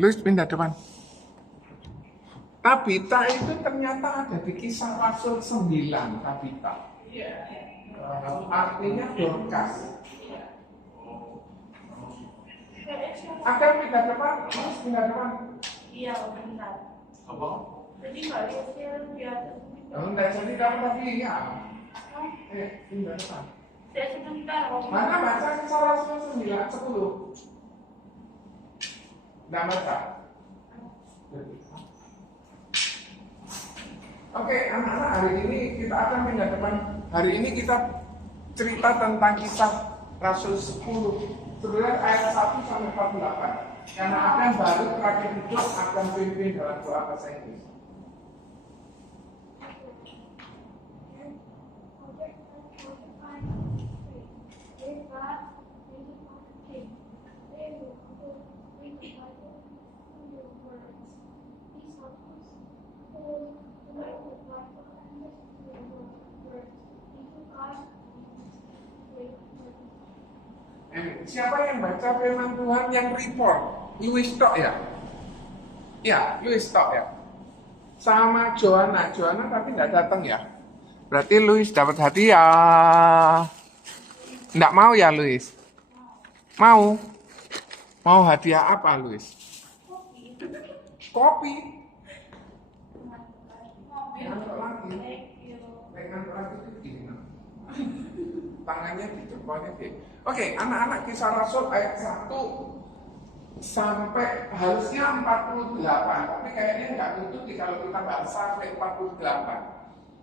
Luis pindah depan. Tabita itu ternyata ada di Kisah Rasul 9, Tabita. Artinya Dorcas. Ada pindah depan, Luis pindah depan. Iya, bentar. Apa? Jadi nggak lihat di atas. Enggak, jadi kamu tadi ya. Pindah depan. Saya sebentar. Mana baca Kisah Rasul 9, 10. Nggak baca. Oke, anak-anak, hari ini kita akan pindah depan. Hari ini kita cerita tentang Kisah Rasul 10. Sebenarnya ayat 1 sampai 48. Karena akan baru terakhir itu akan pimpin dalam doa bahasa Inggris. Siapa yang baca firman Tuhan yang report? Louis Tok ya? Ya, Louis Tok ya. Sama Joanna tapi nggak datang ya. Berarti Louis dapat hadiah. Nggak mau ya Louis? Mau? Mau hadiah apa Louis? Kopi. Tangannya di jempolnya deh. Oke, anak-anak Kisah Rasul ayat 1 sampai harusnya 48, tapi kayaknya nggak tutup kalau kita bahas sampai 48.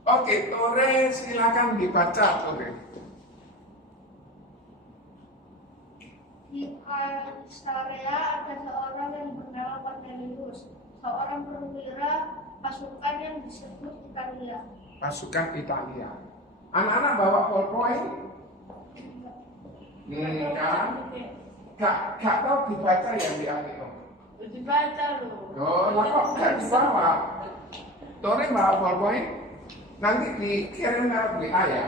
Oke, Tore silakan dibaca Tore. Di Kaisarea ada seorang yang bernama Cornelius, seorang perwira pasukan yang disebut Italia. Pasukan Italia. Anak-anak bawa ballpoint? Kan? Gak tahu dibaca ya di Alio. Dibaca loh. Oh, lah kok gak dibawa? Tore bawa ballpoint? Nanti dikirim lewat WA ya.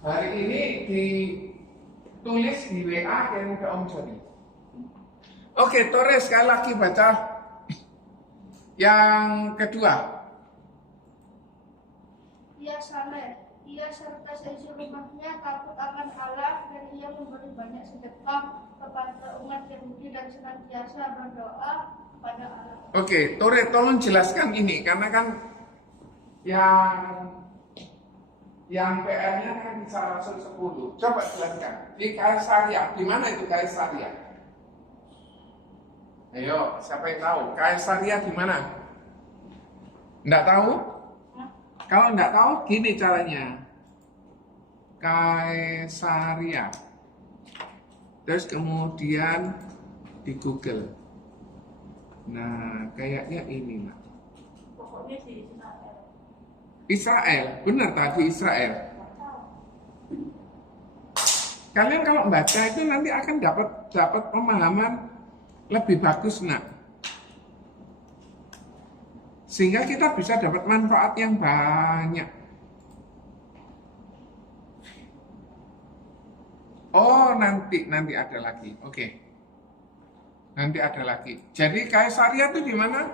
Hari ini ditulis di WA kirim ke Om Jody. Oke, Tore sekali lagi baca yang kedua. Ia saleh, ia serta seisi rumahnya takut akan Allah dan ia memberi banyak sedekah kepada umat Yahudi dan senantiasa berdoa kepada Allah. Oke, Tore tolong jelaskan ini karena kan yang PR-nya kan Kisah Rasul 10. Coba jelaskan. Di Kaisaria, di mana itu Kaisaria? Ayo, siapa yang tahu? Kaisaria di mana? Enggak tahu? Kalau enggak tahu, gini caranya. Kaisaria. Terus kemudian di Google. Nah, kayaknya ini, Mak. Pokoknya di Israel. Israel, benar tadi Israel. Kalian kalau baca itu nanti akan dapat pemahaman lebih bagus, nak. Sehingga kita bisa dapat manfaat yang banyak. Oh, nanti ada lagi. Oke. Nanti ada lagi. Jadi Kaisaria itu di mana?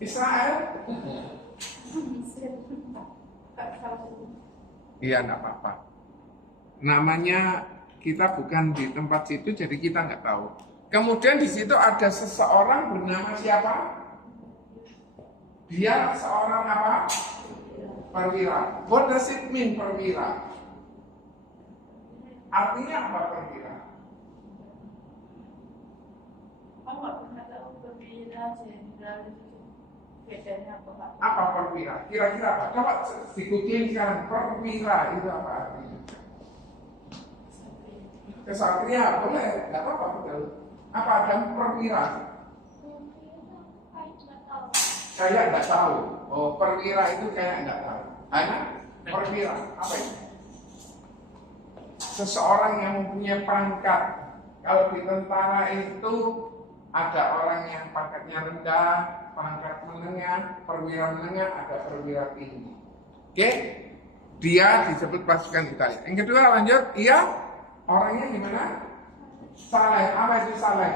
Israel? Iya, enggak apa-apa. Namanya kita bukan di tempat situ, jadi kita nggak tahu. Kemudian di situ ada seseorang bernama siapa? Dia seorang apa? Perwira. What does it mean perwira? Artinya apa perwira? Kamu nggak pernah tahu perwira jenderal itu bedanya apa Pak? Apa perwira? Kira-kira apa? Coba di Google sekarang perwira itu apa artinya? Kesatria boleh, nggak apa-apa betul. Apa ada perwira? Kayak nggak tahu. Oh, perwira itu kayak nggak tahu. Hanya perwira apa itu? Seseorang yang mempunyai pangkat. Kalau di tentara itu ada orang yang pangkatnya rendah, pangkat menengah, perwira menengah, ada perwira tinggi. Oke? Dia disebut pasukan Italia. Yang kedua lanjut, ia orangnya gimana? Saleh. Apa itu saleh?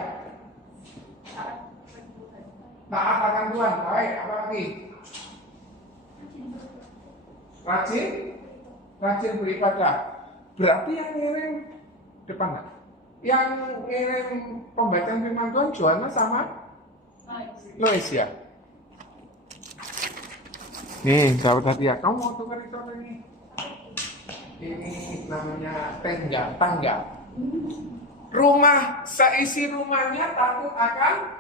Taat akan Tuhan. Baik, apa lagi? Rajin beribadah. Berarti yang ngirim depan nggak? Yang ngirim pembacaan firman Tuhan Johannes sama Lois ya. Nih, sahabat hati ya, kamu mau tukar itu apa ini? Ini namanya tangga. Rumah, seisi rumahnya takut akan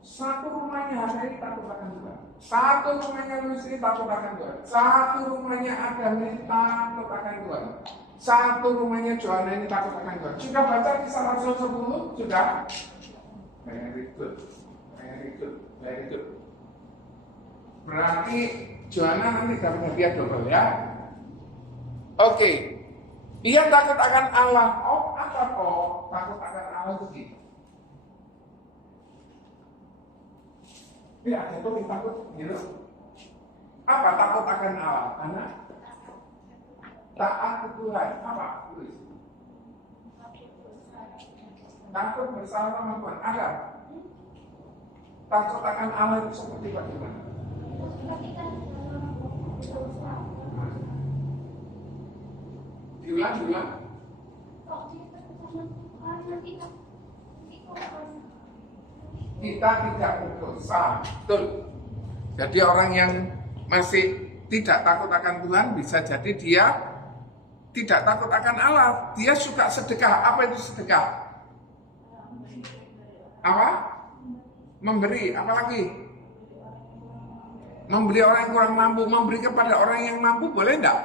satu rumahnya hari ini takut akan Tuhan. Satu rumahnya Luis ini takut akan Tuhan. Satu rumahnya Adam ini takut akan Tuhan. Satu rumahnya Johanna ini takut akan Tuhan. Sudah baca Kisah Rasul 10? Sudah? Very good. Berarti Johanna nanti dapat hadiah double ya. Oke. Dia takut akan Allah. Oh, apa kok takut akan Allah itu gitu? Ada tuh yang takut gitu. Apa takut akan Allah? Karena taat ke Tuhan. Apa? Tulis. Takut bersama sama Tuhan. Ada. Takut akan Allah itu seperti bagaimana? Diulang. Kita tidak berdosa. Betul. Jadi orang yang masih tidak takut akan Tuhan bisa jadi dia tidak takut akan Allah. Dia suka sedekah. Apa itu sedekah? Apa? Memberi. Apa lagi? Memberi orang yang kurang mampu. Memberi kepada orang yang mampu boleh enggak?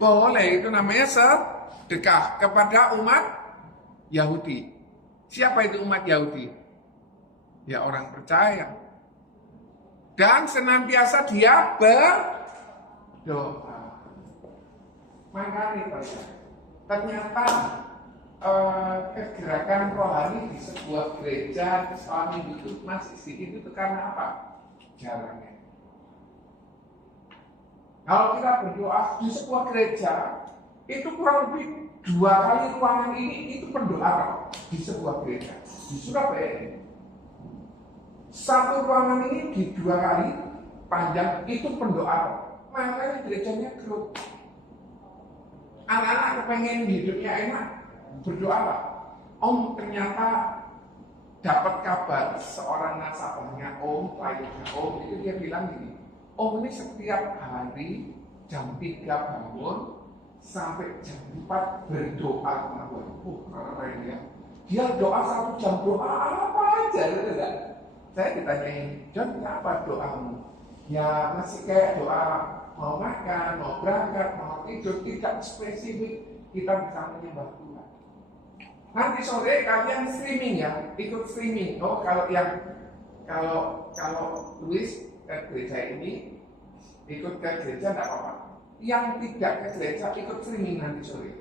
Boleh. Itu namanya sedekah kepada umat Yahudi. Siapa itu umat Yahudi? Ya orang percaya. Dan senantiasa dia berdoa. Makanya ternyata kegerakan rohani di sebuah gereja selama hidup masih sedikit itu karena apa? Jarangnya. Kalau kita berdoa di sebuah gereja, itu kurang lebih 2 kali ruangan ini itu pendoa di sebuah gereja. Di Surabaya ini. Satu ruangan ini di 2 kali panjang itu pendoa. Makanya gerejanya grup. Anak-anak kepengen hidupnya enak, berdoa Pak. Om ternyata dapat kabar seorang nasabahnya Om, kliennya Om, itu dia bilang gini, Om ini setiap hari jam 3 bangun sampai jam 4 berdoa sama Tuhan. Keren ya. Dia doa 1 jam doa apa aja gitu kan. Saya ditanyain, John, apa doamu? Ya masih kayak doa mau makan, mau berangkat, mau tidur, tidak spesifik. Kita bisa menyembah Tuhan. Nanti sore kalian streaming ya, ikut streaming. Oh kalau Luis ke gereja ini ikut ke gereja tidak apa-apa. Yang tidak ke gereja ikut streaming nanti sore.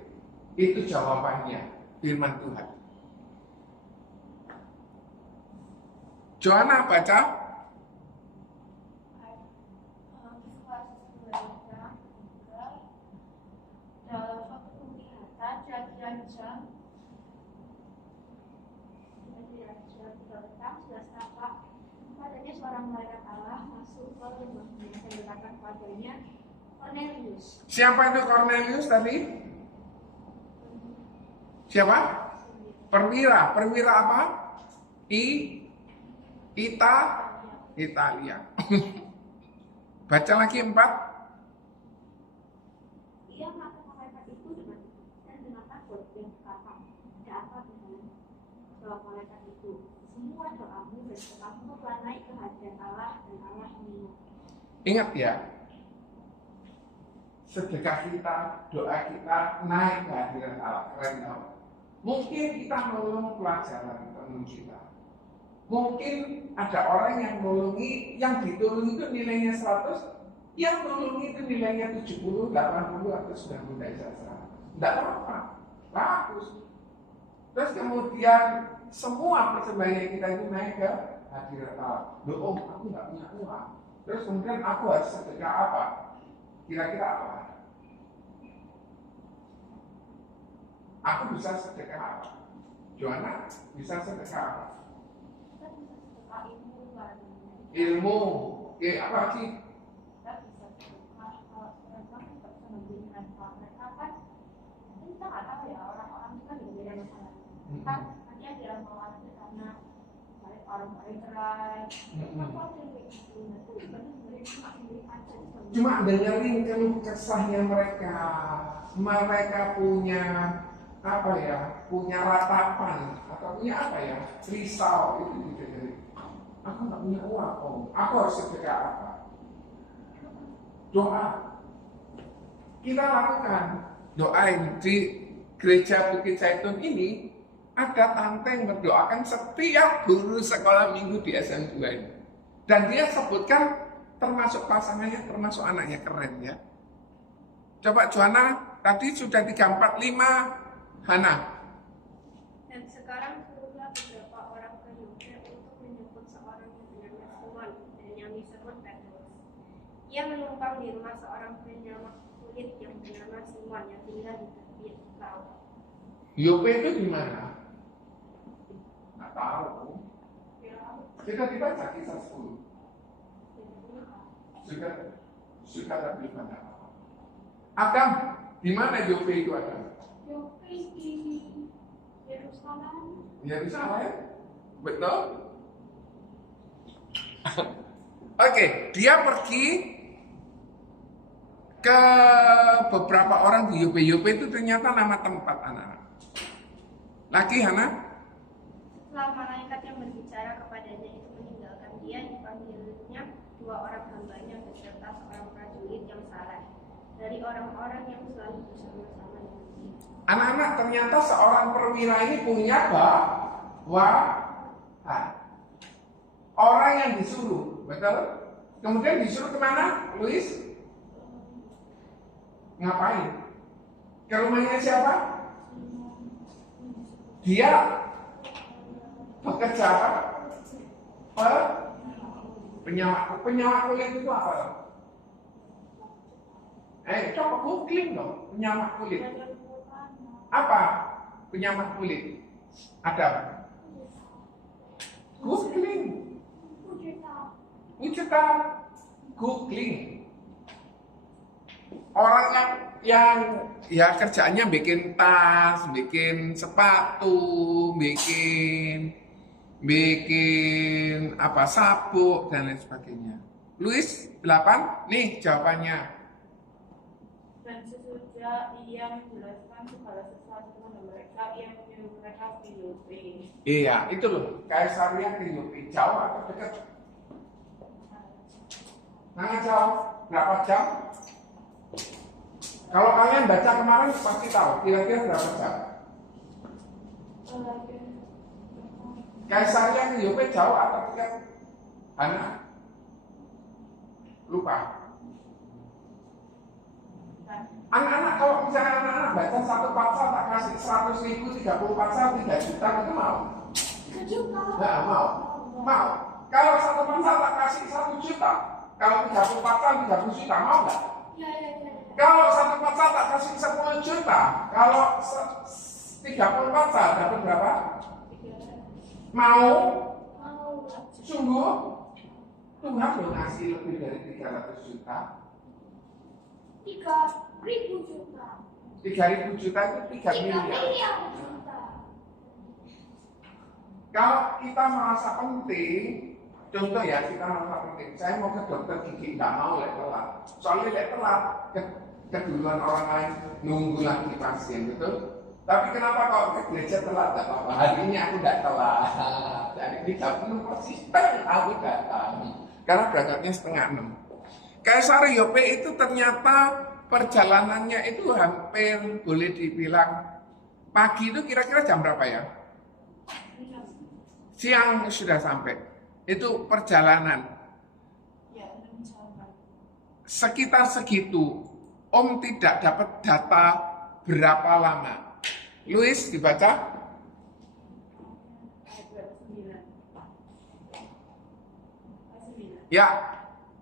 Itu jawabannya firman Tuhan. Johanna baca. Dalam suatu penglihatan kira-kira jam 3 petang sudah tampak padanya seorang malaikat Allah masuk ke rumahnya dan berkata kepadanya, Cornelius. Siapa itu Cornelius tadi? Siapa? Perwira apa? Italia. Baca lagi 4. Ia melakukan malaikat itu dengan takut dan berkata, ada apa dengan jawab malaikat itu? Semua doamu dan doamu telah naik ke hadirat Allah dan Allah mendengar. Ingat ya, sedekah kita, doa kita naik ke hadirat Allah. Keren tau? Mungkin kita nolong pelajaran teman kita. Mungkin ada orang yang nolongi, yang ditolongi itu nilainya 100, yang nolongi itu nilainya 70, 80 atau 90 tidak apa-apa, bagus. Terus kemudian semua persembahan kita itu naik ke hadirat Allah. Loh, aku nggak punya uang. Terus kemudian aku harus sedekah apa? Kira-kira apa? Aku bisa sedekah apa? Joanna bisa sedekah apa? Kita bisa sedekah ilmu kan. Ilmu. Apa lagi? Kita bisa sedekah kalau mereka nggak bisa memberi manfaat mereka kan. Kita nggak tahu ya orang-orang itu kan beda masalah. Kan nanti ada yang mau ambil karena orang-orang cerai. Apa yang itu? Itu sebenarnya cuma memberi aja. Cuma dengerin keluh kesahnya mereka. Mereka punya apa ya? Punya ratapan atau punya apa ya? Risau itu didengerin. Aku nggak punya uang, aku harus sedekah apa? Doa. Kita lakukan doain di gereja Bukit Zaitun ini. Ada tante yang berdoakan setiap guru sekolah minggu di SM2 ini. Dan dia sebutkan termasuk pasangannya, termasuk anaknya, keren ya. Coba Joanna, tadi sudah 345, Hana. Dan sekarang turunlah beberapa orang ke Yuda untuk menjemput seorang yang bernama Simon dan yang disebut Petrus. Ia menumpang di rumah seorang penyamak kulit yang bernama Simon yang tinggal di tepi laut. Yope itu di mana? Nggak tahu. Kita dibaca kisah 10. Sudah tapi pada Adam, di mana Yope itu ada? Yope di Yerusalem. Yerusalem, betul? Oke, dia pergi ke beberapa orang di Yope. Yope itu ternyata nama tempat anak-anak. Lagi Hana? Setelah malaikat yang berbicara kepadanya itu meninggalkan dia, dipanggilnya 2 orang hambanya beserta seorang prajurit yang saleh dari orang-orang yang selalu bersama-sama dengan dia. Anak-anak, ternyata seorang perwira ini punya bawahan. Orang yang disuruh, betul? Kemudian disuruh kemana, Luis? Ngapain? Ke rumahnya siapa? Dia bekerja apa? Penyamak kulit itu apa? Coba googling dong, penyamak kulit. Apa penyamak kulit? Ada. Googling. Wujudkan. Googling. Orang yang ya kerjaannya bikin tas, bikin sepatu, bikin apa sabuk dan lain sebagainya. Luis 8, nih jawabannya. Dan sesudah ia menjelaskan segala sesuatu kepada mereka, ia menyuruh mereka ke Yope. Iya, itu loh. Kaisaria ke Yope, jauh atau dekat? Sangat jauh. Berapa jam? Kalau kalian baca kemarin pasti tahu kira-kira berapa jam. Kaisaria ke Yope jauh atau dekat? Hana? Lupa. Anak-anak kalau misalnya anak-anak baca satu pasal tak kasih 100.000, 30 pasal 3 juta itu mau? 3 juta. Nah, mau. Kalau satu pasal tak kasih 1 juta, kalau 30 pasal 30 juta mau nggak? Ya. Kalau satu pasal tak kasih 10 juta, kalau 30 pasal dapat berapa? Mau? Sungguh? Tuhan belum ngasih lebih dari 300 juta. 3.000 juta. 3.000 juta itu 3 miliar. 3 miliar juta. Kalau kita merasa penting, contoh ya kita merasa penting. Saya mau ke dokter gigi, nggak mau telat. Soalnya telat, keduluan orang lain nunggu lagi pasien, betul? Tapi kenapa kalau ke gereja telat? Gak apa-apa. Hari ini aku nggak telat. Jadi 30 persisten aku datang. Karena berangkatnya 5:30. Kaisar Yope itu ternyata perjalanannya itu hampir boleh dibilang pagi itu kira-kira jam berapa ya? Siang sudah sampai. Itu perjalanan. Ya, 6 jam. Sekitar segitu. Om tidak dapat data berapa lama. Luis dibaca. Ayat 29. Ya.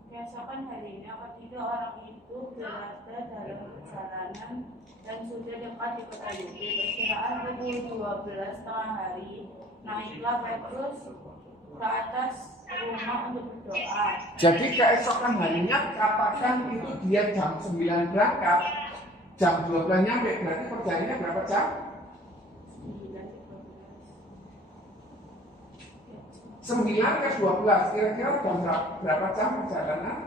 Keesokan harinya ketiga orang itu berada dalam perjalanan dan sudah dekat di kota Yope. Perkiraan 1000 pukul 12 tengah hari, naiklah Petrus ke atas rumah untuk berdoa. Jadi keesokan harinya katakan itu dia jam 9 berangkat, jam 12 nyampe, berarti perjalanannya berapa jam? 9 ke 12, kira-kira jam berapa jam perjalanan?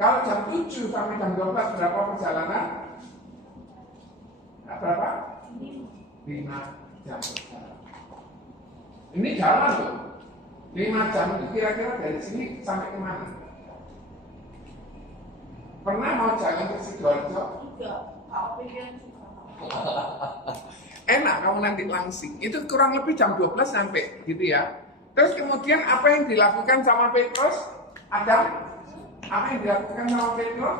Kalau jam 7 sampai jam 12 berapa perjalanan? Nah, berapa? 5 jam perjalanan. Ini jalan loh. 5 jam itu kira-kira dari sini sampai kemana? Pernah mau jalan ke Sidoarjo? Tidak, aku pikiran juga. Enak kamu nanti langsing. Itu kurang lebih jam 12 sampai gitu ya. Terus kemudian apa yang dilakukan sama Petrus? Adam? Apa yang dilakukan sama Petrus?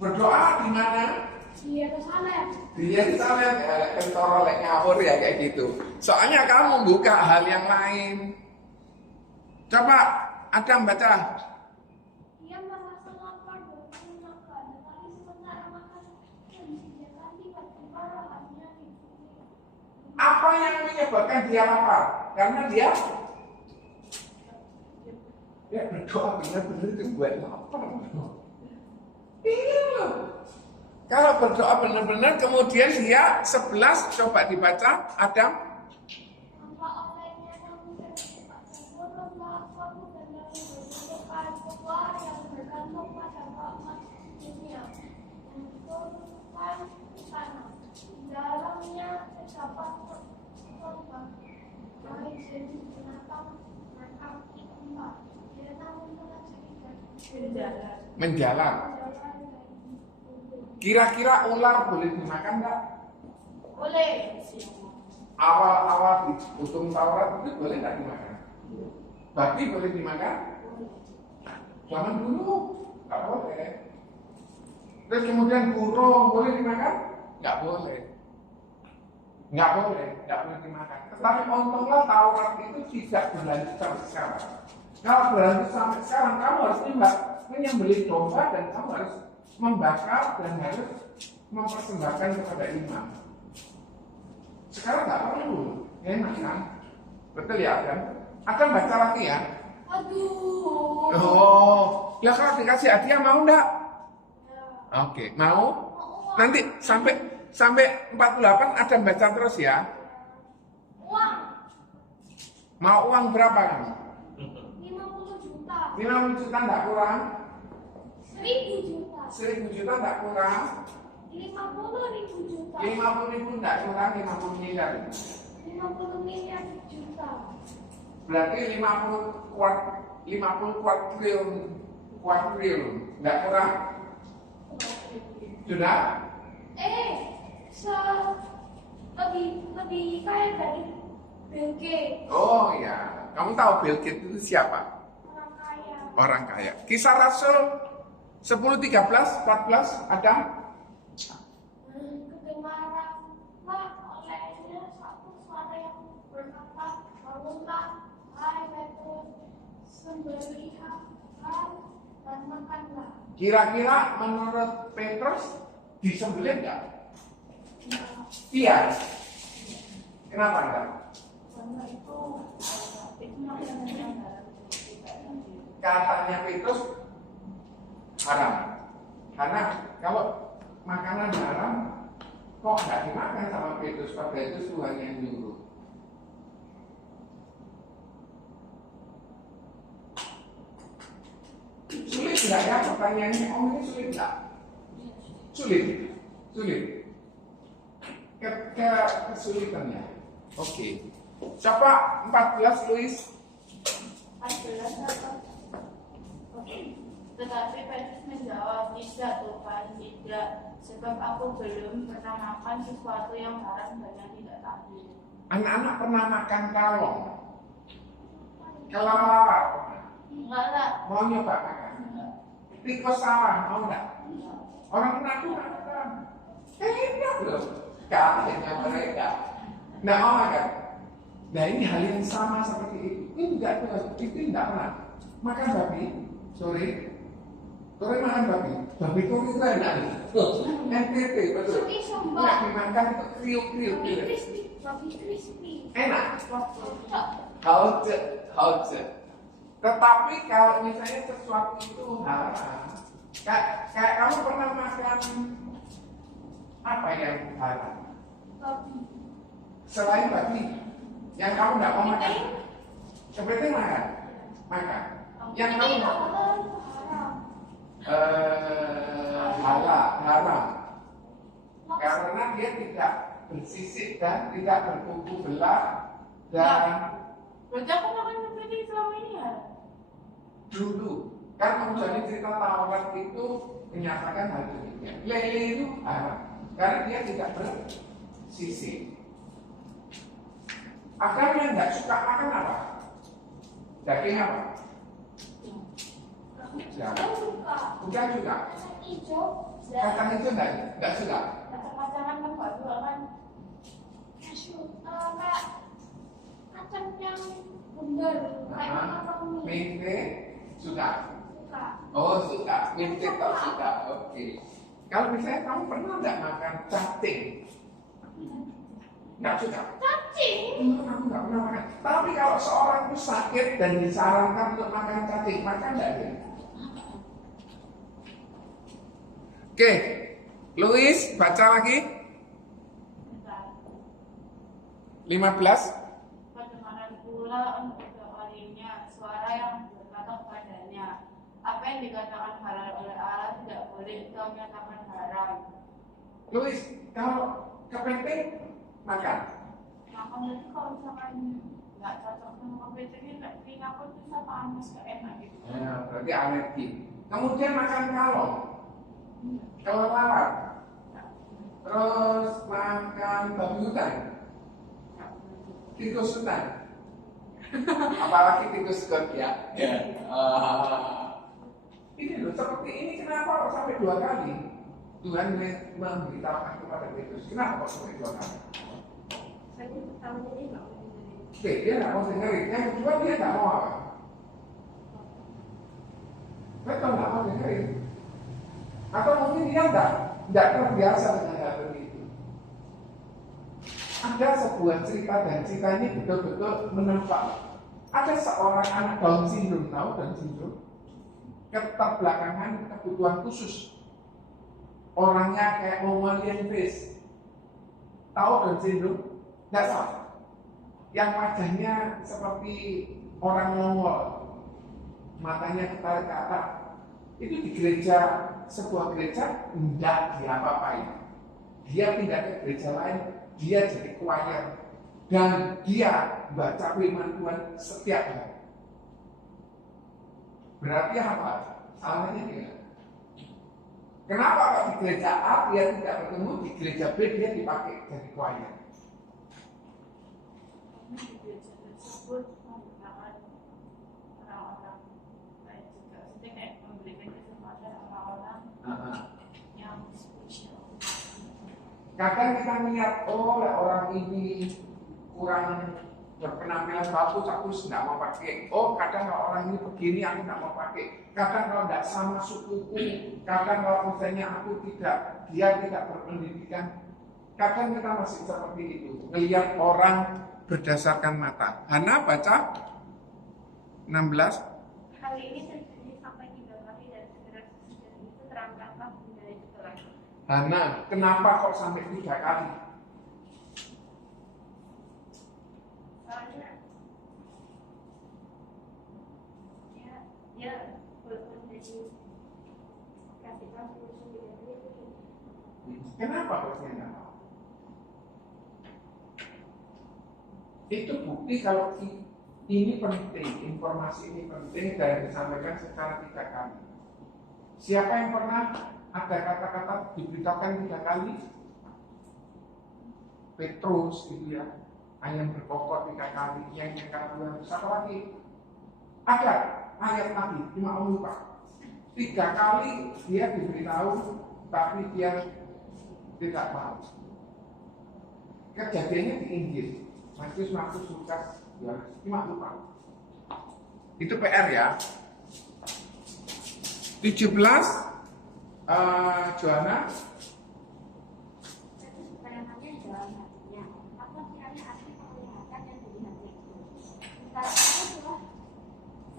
Berdoa di mana? Di Yerusalem. Di Yerusalem, kentor oleh ngawur ya kayak gitu. Soalnya kamu buka hal yang lain. Coba Adam baca. Ia merasa lapar dan makan, tetapi sementara makan dan disediakan tiba-tiba rohaninya diberi. Apa yang menyebabkan dia lapar? Karena dia berdoa benar-benar itu buat lapar. Iya loh. Kalau berdoa benar-benar kemudian dia 11 coba dibaca Adam. Tanpa olehnya namun terdapat campur rempah kamu dan dari berbagai kain tua yang bergantung pada rahmat dunia dan diturunkan ke tanah. Di dalamnya terdapat korban, baik jenis binatang berkaki 4. Dia namun telah jadi Menjalan. Kira-kira ular boleh dimakan nggak? Boleh. Awal-awal di hukum Taurat itu boleh nggak dimakan? Babi boleh dimakan? Zaman dulu nggak boleh. Terus kemudian burung boleh dimakan? Nggak boleh. Nggak boleh dimakan. Tetapi untunglah Taurat itu tidak berlanjut sampai sekarang. Kalau berlanjut sampai sekarang, kamu harus menyembelih domba dan kamu harus membakar dan harus mempersembahkan kepada imam. Sekarang nggak perlu, enak kan? Betul ya Adam? Akan baca lagi ya? Aduh. Oh, ya kalau dikasih hadiah mau enggak? Oke, mau? Nanti sampai 48 Adam baca terus ya? Uang Mau uang berapa kamu? 50 juta. 50 juta enggak kurang? 1000 juta. 1000 juta enggak kurang? 50.000 juta. 50.000 enggak kurang? 50 miliar. 50 miliar juta. Berarti 50 kuadriliun enggak kurang? Sudah? Lebih kaya dari Bill Gates. Oh ya, kamu tahu Bill Gates itu siapa? Orang kaya. Orang kaya. Kisah Rasul 10, 13, 14 ada? Kedengaranlah olehnya satu suara yang berkata, bangunlah, hai Petrus, sembelihlah dan makanlah. Kira-kira menurut Petrus disembelih nggak? Iya. Kenapa enggak? Karena itu Katanya Petrus haram. Karena kalau makanan haram kok nggak dimakan sama Petrus, pada itu Tuhan yang nyuruh. Sulit nggak ya pertanyaannya? Om ini sulit nggak? Sulit. Kesulitannya. Oke. Siapa 14 Luis? 14 apa? Tetapi Petrus menjawab, tidak Tuhan, tidak, sebab aku belum pernah makan sesuatu yang haram dan yang tidak tahir. Anak-anak pernah makan kalong? Kelelawar? Enggak lah. Mau nyoba makan? Tikus sawah mau nggak? Orang Manado makan. Enak loh. Katanya mereka. Nggak mau makan. Nah ini hal yang sama seperti itu. Enggak, itu enggak pernah. Makan babi, sorry. Kore makan babi. Babi kore itu enak nih. NTT betul. Tapi sumpah. Nggak dimakan itu kriuk-kriuk. Babi crispy, babi crispy. Enak. Hauce, hauce. Tetapi kalau misalnya sesuatu itu haram, kayak kamu pernah makan apa yang haram? Babi. Selain babi, yang kamu nggak mau makan, kepiting makan, makan. Yang kamu Ini mau, haram. haram, karena dia tidak bersisik dan tidak berkuku belah dan Berarti aku makan kepiting selama ini ya? dulu kan Om Joni cerita tawar itu menyatakan hal demikian. Lele itu haram karena dia tidak bersisik. Akan yang nggak suka makan apa? Daging apa? Ya. Aku suka. Bukan juga. Kacang hijau. Kacang hijau nggak suka. Kacang-kacangan kan gak suka kan? Kayak kacang yang bundar. Kayak makaroni. Mente suka. Suka. Oh suka. Mente tak suka. Oke. Kalau misalnya kamu pernah nggak makan cacing? Nggak suka. Cacing. Kamu nggak pernah makan. Tapi kalau seorang itu sakit dan disarankan untuk makan cacing, makan nggak dia? Oke, Louis baca lagi. 15. Bagaimana pula untuk kalinya suara yang berkata kepadanya, apa yang dikatakan halal oleh Allah tidak boleh kau nyatakan haram. Louis, kalau kepiting makan. Maka nanti kalau misalkan nggak cocok sama kepiting, ini aku bisa panas gak enak gitu. Ya, berarti alergi. Kemudian makan kalong, kelelawar, terus makan babi hutan, tikus hutan, apalagi tikus got ya. Ini loh seperti ini kenapa kok sampai 2 kali Tuhan memberitahukan kepada Petrus? Kenapa kok sampai 2 kali? Saya pertama ini nggak mau dengerin. Oke, dia nggak mau dengerin. Yang kedua dia nggak mau apa? Betul nggak mau dengerin. Atau mungkin dia nggak terbiasa dengan hal begitu. Ada sebuah cerita dan cerita ini betul-betul menimpa. Ada seorang anak Down syndrome, tahu Down syndrome? Keterbelakangan kebutuhan khusus. Orangnya kayak Mongolian face. Tahu Down syndrome? Nggak tahu. Yang wajahnya seperti orang Mongol, matanya ketarik ke atas. Itu di gereja, sebuah gereja tidak diapa-apain. Dia pindah ke gereja lain, dia jadi choir dan dia baca firman Tuhan setiap hari. Berarti apa? Salahnya dia. Kenapa kalau di gereja A dia tidak bertemu, di gereja B dia dipakai jadi choir? Di gereja tersebut menggunakan orang-orang lain juga. Jadi kayak memberikan kesempatan orang-orang yang spesial. Kadang kita melihat, oh orang ini kurang berpenampilan bagus, aku nggak mau pakai. Oh kadang kalau orang ini begini, aku nggak mau pakai. Kadang kalau nggak sama sukuku, kadang kalau misalnya aku tidak, dia tidak berpendidikan. Kadang kita masih seperti itu, melihat orang berdasarkan mata. Hana baca 16. Hal ini terjadi sampai 3 kali dan segera sesudah itu terangkatlah benda itu telah. Hana, kenapa kok sampai 3 kali? Soalnya ya walaupun jadi kasih tahu solusi itu. Kenapa kok saya nggak mau? Itu bukti kalau ini penting, informasi ini penting dan disampaikan secara 3 kali. Siapa yang pernah ada kata-kata diberitakan 3 kali? Petrus gitu ya. Ayam berkokok 3 kali, yang kedua, satu lagi. Ada ayat tadi, cuma lupa. 3 kali dia diberitahu, tapi dia tidak mau. Kejadiannya di Injil. Matius, Markus, Lukas, Yohanes, cuma lupa. Itu PR ya. 17 Joanna. Petrus kepadanya dalam hatinya, apa kiranya asli penglihatan yang dilihat itu. Sementara itu telah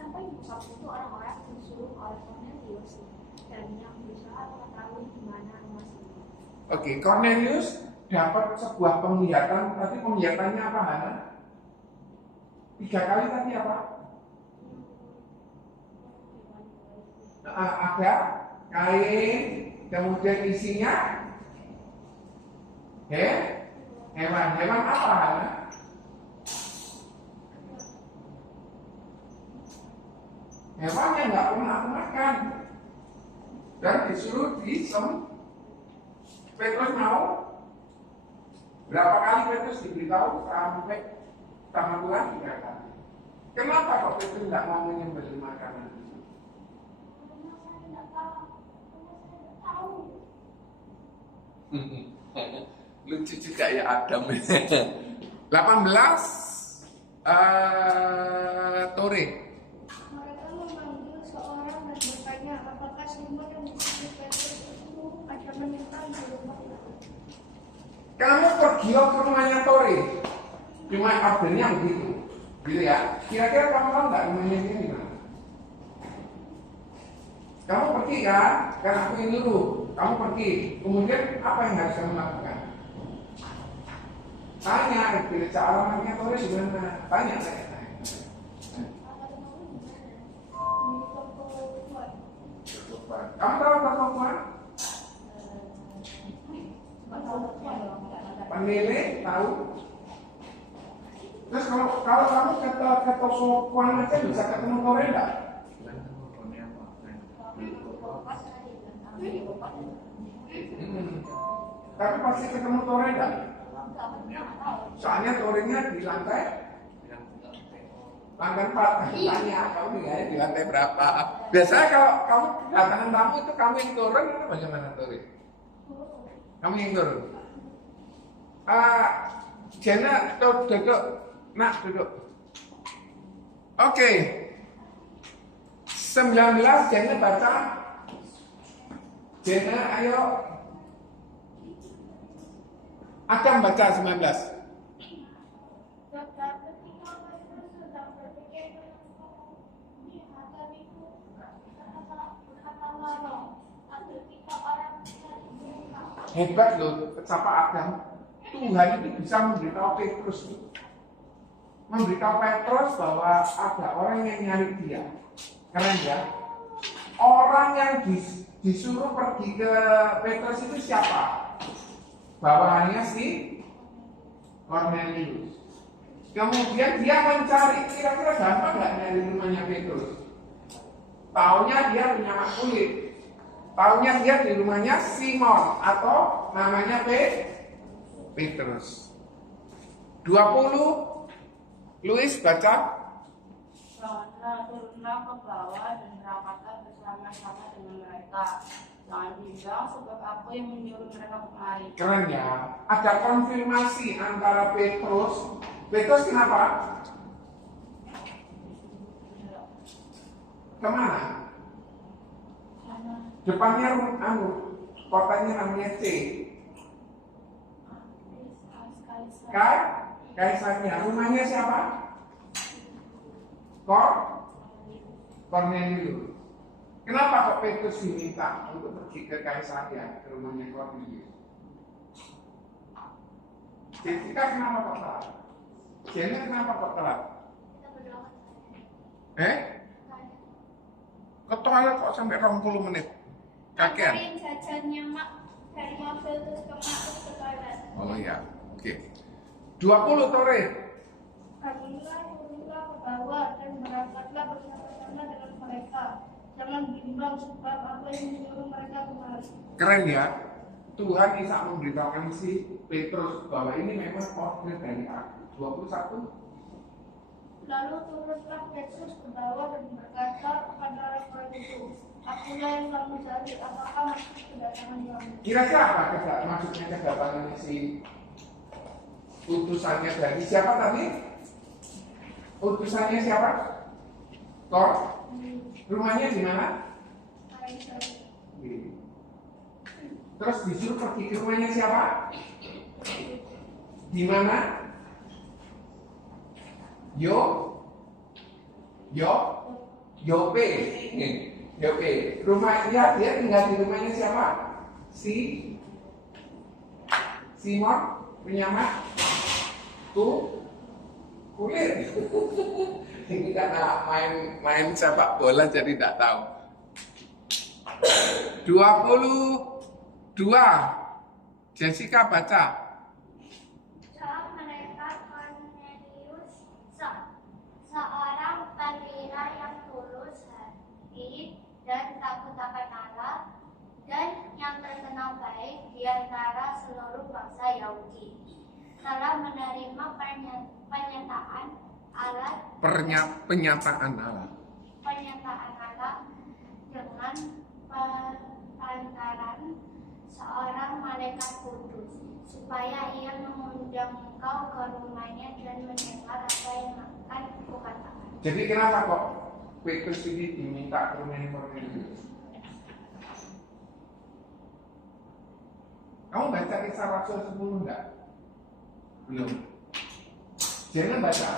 sampai di muka itu orang-orang disuruh oleh Cornelius dan yang berusaha mengetahui di mana emas itu. Oke, Cornelius dapat sebuah penglihatan, tapi penglihatannya apa, Hana? 3 kali tadi apa? Ada kain, kemudian isinya hewan apa, Hana? Hewan yang nggak pernah aku makan dan disuruh Petrus mau berapa kali Petrus diberitahu sampai sama Tuhan 3 kali. Kenapa kok Petrus nggak mau menyembelih makanan itu? Karena saya tidak tahu, karena saya tidak tahu. Lucu juga ya Adam. 18 Tore. Mereka memanggil seorang dan bertanya, apakah Simon yang disebut Petrus itu ada menentang di rumah itu? Kamu pergi ke rumahnya Tore. Cuma kabarnya begitu. Gitu ya. Kira-kira kamu tahu nggak rumahnya dia di mana? Kamu pergi kan? Kan aku yang nyuruh. Kamu pergi. Kemudian apa yang harus kamu lakukan? Tanya, gereja alamatnya Tore di mana? Tanya. Kamu tahu toko Tuhan? Penilai tahu. Terus kalau kamu ke toko Tuhan aja bisa ketemu Tore enggak? Tapi pasti ketemu Tore enggak? Soalnya Torenya di lantai 4. Tanya kamu tinggalnya di lantai berapa? Biasanya kalau kamu kedatangan tamu itu kamu yang turun atau bagaimana Tore? Kamu yang turun. Jana tuh duduk. Nak duduk. Oke. 19 Jana baca. Jana ayo. Adam baca 19. Tetapi ketika Petrus sedang berpikir di hati itu, katakanlah roh, ada 3 orang Hebat loh, siapa Adam. Tuhan itu bisa memberitahu Petrus. Memberitahu Petrus bahwa ada orang yang nyari dia. Keren ya. Orang yang disuruh pergi ke Petrus itu siapa? Bawahannya si Cornelius. Kemudian dia mencari, kira-kira gampang nggak nyari rumahnya Petrus? Taunya dia punya mak kulit. Taunya dia di rumahnya Simon atau namanya Petrus. 20 Louis baca. Turunlah ke bawah dan berangkatlah bersama-sama dengan mereka. Jangan bilang sebab aku yang menyuruh mereka kemari. Keren ya. Ada konfirmasi antara Petrus. Petrus kenapa? Kemana? Depannya kotanya namanya C. Kaisarnya. Rumahnya siapa? Cornelius. Kenapa kok Petrus diminta untuk pergi ke Kaisaria, ke rumahnya Cornelius? Jessica kenapa kok telat? Jenna kenapa kok telat? Ke toilet kok sampai 20 menit? Kakean? Anterin jajannya mak dari mobil terus ke mak terus ke toilet. Oh iya, oke. 20 Tore. Turunlah ke bawah dan berangkatlah bersama-sama dengan mereka. Jangan bimbang sebab apa yang menyuruh mereka kemari. Keren ya. Tuhan bisa memberitahukan si Petrus bahwa ini memang order dari aku. 21. Lalu turunlah Petrus ke bawah dan berkata kepada orang itu, akulah yang kamu cari, apakah maksud kedatangan kamu? Kira-kira apa maksudnya kedatangan si utusannya dari siapa tadi? Utusannya siapa? Rumahnya di mana? akan jauh. Terus disuruh pergi ke rumahnya siapa? Di mana? Yope. Yope. Rumahnya dia tinggal di rumahnya siapa? Simon penyamak kulit. Ini karena main sepak bola jadi tidak tahu. 22. Jessica baca. Saat mereka Cornelius, seorang perwira yang tulus hati dan takut akan Allah, dan yang terkenal baik di antara seluruh bangsa Yahudi, telah menerima pernyataan Allah dengan perantaran seorang malaikat kudus, supaya ia mengundang engkau ke rumahnya dan mendengar apa yang akan kukatakan. Jadi kenapa kok Petrus ini diminta ke rumahnya Cornelius? Kamu baca Kisah Rasul 10 enggak? Belum. Jangan baca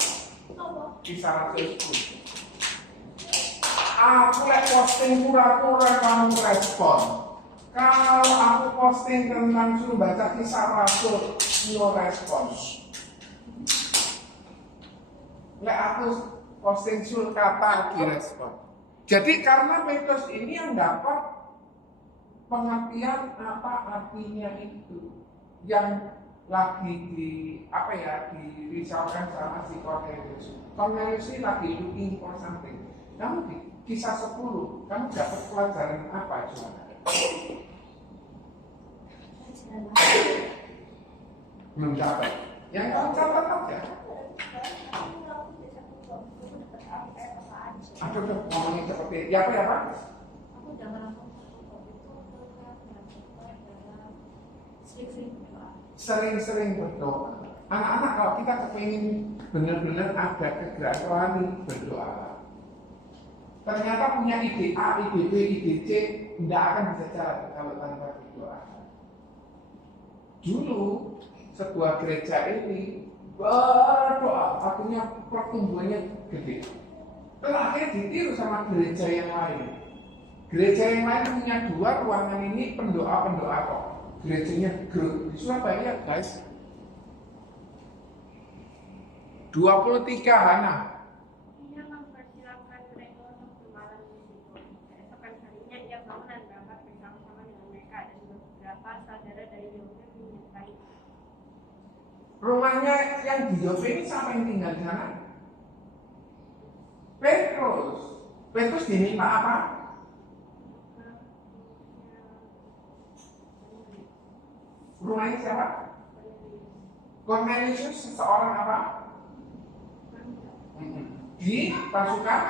Kisah Rasul 10. Aku posting pura-pura kamu respon. Kalau aku posting tentang suruh baca Kisah Rasul, no respons. Aku posting kata direspon. Jadi karena Petrus ini yang dapat pengertian apa artinya itu yang lagi dirisaukan sama si Cornelius. Cornelius ini lagi looking for something. Kamu di Kisah 10, kamu dapat pelajaran apa coba? Belum dapat. Yang kamu catat aja. Aduh, ngomongin seperti ya apa? Aku udah ngelakuin Sering-sering berdoa. Anak-anak kalau kita kepingin benar-benar ada kegerakan rohani, berdoa. Ternyata punya ide A, ide B, ide C, tidak akan bisa jalan kalau tanpa berdoa. Dulu sebuah gereja ini berdoa, artinya pertumbuhannya gede. Terakhir ditiru sama gereja yang lain. Gereja yang lain punya 2 ruangan ini pendoa-pendoa kok. Gerejanya Growth di Surabaya, guys. 23 Hana. Ia mempersilahkan mereka untuk bermalam di situ. Keesokan harinya ia bangun dan berangkat bersama-sama dengan mereka, dan beberapa saudara dari Yope menyertai. Rumahnya yang di Yope ini siapa yang tinggal di sana? Petrus. Petrus diminta apa? Rumahnya siapa? Cornelius seseorang apa? Di pasukan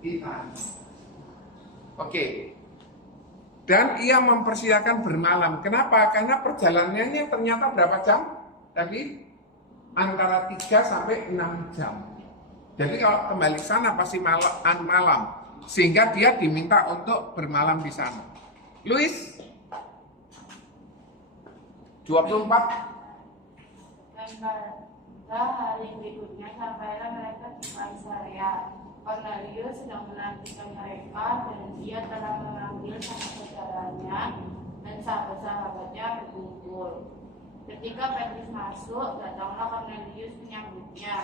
Italia. Oke. Dan ia mempersilakan bermalam. Kenapa? Karena perjalanannya ternyata berapa jam? Tadi antara 3 sampai 6 jam. Jadi kalau kembali sana pasti malam. Sehingga dia diminta untuk bermalam di sana. Luis 24. Dan pada hari berikutnya sampailah mereka di Kaisarea. Cornelius sedang menantikan mereka, dan dia telah memanggil saudara-saudaranya dan sahabat-sahabatnya berkumpul. Ketika Petrus masuk, datanglah Cornelius menyambutnya,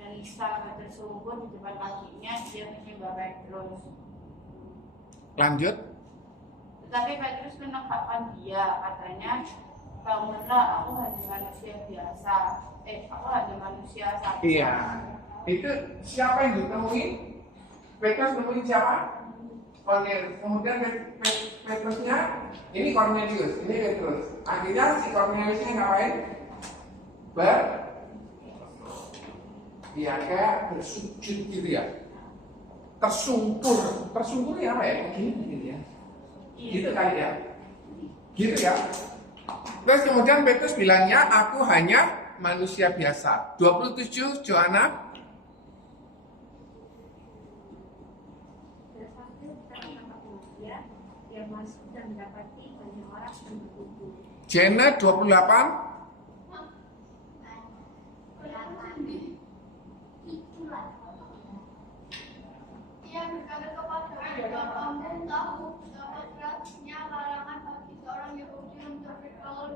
dan sampai tersungkur di depan kakinya, dia menyembah Petrus. Lanjut. Tetapi Petrus menegakkan dia, katanya, bangunlah, aku hanya manusia biasa. Aku hanya manusia saja. Iya. Itu siapa yang ditemuin? Petrus nemuin siapa? Cornelius. Kemudian Petrusnya, ini Cornelius, ini Petrus. Akhirnya si Cornelius ini ngapain? Kayak bersujud gitu ya. Tersungkur ya apa ya? Begini gitu ya. Gitu kali ya. Gitu ya. Terus kemudian Petrus bilangnya, aku hanya manusia biasa. 27 Johanna. Jena 28. Ia berkata kepadanya, kamu tahu betapa kerasnya larangan bagi seorang Yahudi untuk bergaul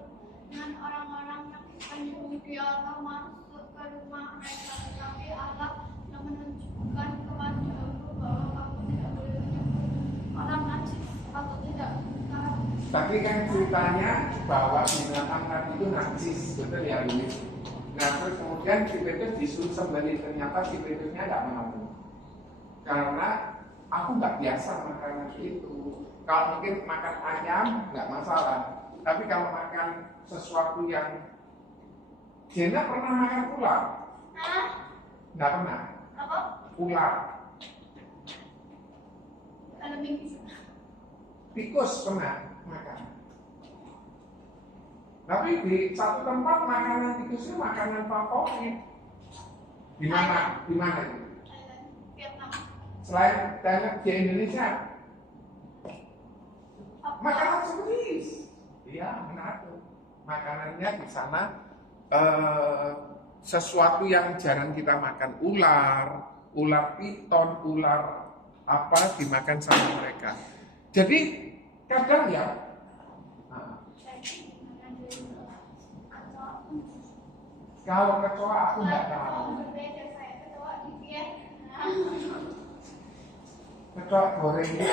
dengan orang-orang yang bukan Yahudi. Allah masuk ke rumah mereka, tetapi Allah yang menunjukkan kepadamu bahwa kamu tidak boleh menyebut orang najis atau tidak. Tadi kan ceritanya bahwa binatang tadi itu najis, betul ya Luis? Nah terus kemudian si Petrus disuruh sembelih, ternyata si Petrusnya nggak mau. Karena aku nggak biasa makan itu. Kalau mungkin makan ayam nggak masalah, tapi kalau makan sesuatu yang Jena pernah makan ular? Nggak pernah. Apa? Ular, Ada minggu. tikus pernah makan. Tapi di satu tempat makanan tikus itu makanan favorit. Di mana? Di mana itu? Vietnam. Selain Thailand di Indonesia, makanan Swiss. Iya, benar tuh. Makanannya di sana sesuatu yang jarang kita makan, ular piton, ular apa dimakan sama mereka. Jadi kadang ya, kalau kecoa aku nggak tahu. Berbeda saya ketua di Vietnam. Kecoa goreng itu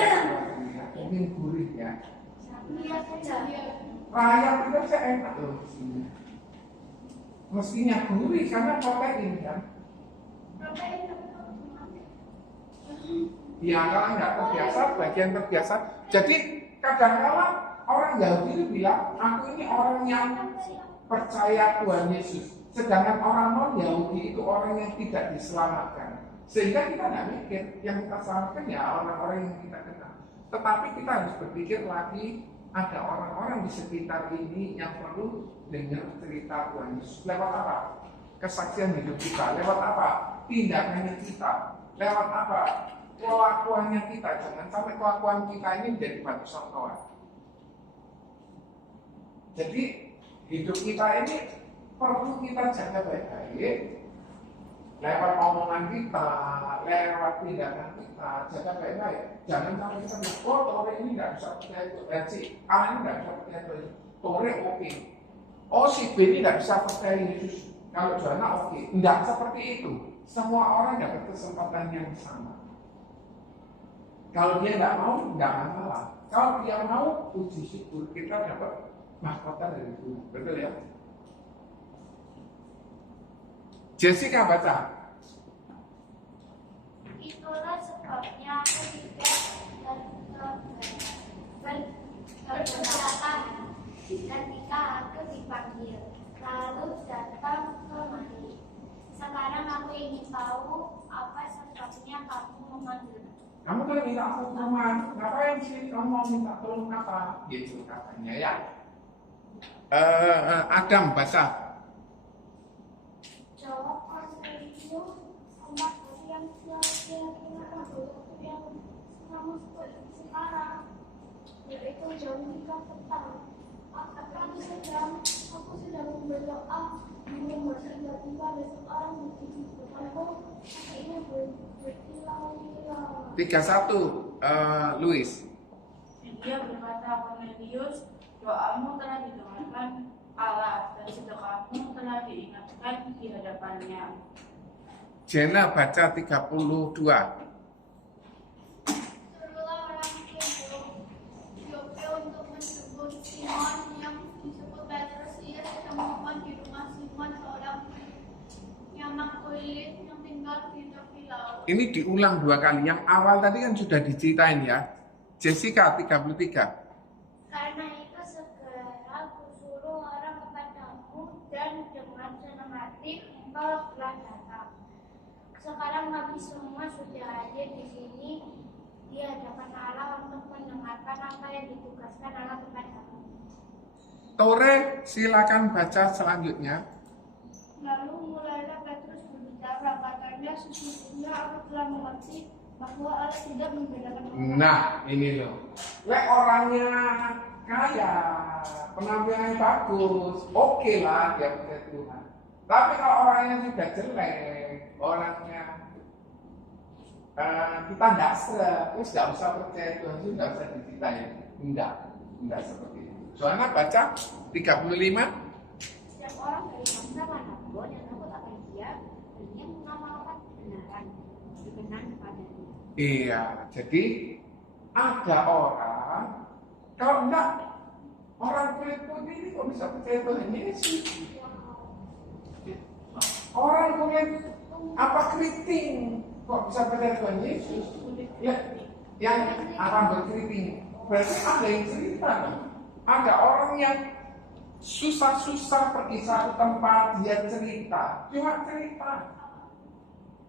mungkin gurih ya. Lihat saja. Rayap itu saya enak loh mestinya. Mestinya gurih karena protein kan. Protein Ya kalau nggak terbiasa, bagian terbiasa. Jadi kadang-kala orang Yahudi itu bilang, aku ini orang yang percaya Tuhan Yesus. Sedangkan orang non-Yahudi itu orang yang tidak diselamatkan. Sehingga kita nggak mikir, yang kita selamatkan ya orang-orang yang kita kenal. Tetapi kita harus berpikir lagi, ada orang-orang di sekitar ini yang perlu dengar cerita Tuhan Yesus. Lewat apa? Kesaksian hidup kita. Lewat apa? Tindakannya kita. Lewat apa? Kelakuannya kita. Jangan sampai kelakuan kita ini menjadi batu sangkauan. Jadi hidup kita ini perlu kita jaga baik-baik. Lewat omongan kita, lewat tindakan kita, jaga baik-baik. Jangan sampai kita bilang, oh Tore ini nggak bisa percaya itu, si A ini nggak bisa percaya itu, Tore oke. Oh si B ini nggak bisa percaya Yesus. Kalau Joanna oke, nggak seperti itu. Semua orang dapat kesempatan yang sama. Kalau dia nggak mau, nggak masalah. Kalau dia mau, puji syukur kita dapat mahkota dari Tuhan. Betul ya? Jessica baca. Itulah sebabnya aku tidak berkeberatan ketika aku dipanggil, lalu datang kemari. Sekarang aku ingin tahu apa sebabnya kamu memanggil. Kamu kan minta aku ke rumah, ngapain sih kamu mau minta tolong apa? Gitu katanya ya. Adam baca. Jawab Cornelius, ombak yang kira-kira waktu yang kamu seperti sekarang, yaitu jam 3 petang. Aku sedang berdoa, namun tiba-tiba ada seorang di depanku, akhirnya berkilau-kilau. 31, Louis. Dia berkata, Cornelius, doamu telah didengarkan Allah dan sedekahmu telah diingatkan di hadapannya. Jena baca 32. Suruhlah orang ke Yope untuk menjemput Simon yang disebut Petrus. Ia sedang memohon di rumah Simon, seorang nyamak kulit yang tinggal di tepi laut. Ini diulang 2 kali. Yang awal tadi kan sudah diceritain ya. Jessica 33. Karena itu segera kusuruh orang kepadamu dan dengan senang hati engkau telah datang. Sekarang kami semua sudah hadir di sini di hadapan Allah untuk mendengarkan apa yang ditugaskan Allah kepadamu. Tore, silakan baca selanjutnya. Lalu mulailah Petrus berbicara, katanya sesungguhnya aku telah mengerti bahwa Allah tidak membedakan orang. Nah, ini loh. Lek orangnya kaya, penampilannya bagus, oke lah dia percaya Tuhan. Tapi kalau orangnya sudah jelek, orangnya kita tidak terus nggak usah percaya Tuhan, nggak usah diceritain. Enggak seperti itu. Soalnya baca 35. Setiap orang dari bangsa manapun yang takut akan dia dan yang mengamalkan kebenaran berkenan kepadanya. Iya, jadi ada orang, kalau enggak orang kulit putih ini kok bisa percaya Tuhan Yesus? Orang kulit keriting kok bisa percaya Tuhan Yesus? Ya, yang berkeriting berarti ada yang cerita. Ada orang yang susah-susah pergi satu tempat, dia cerita, cuma cerita.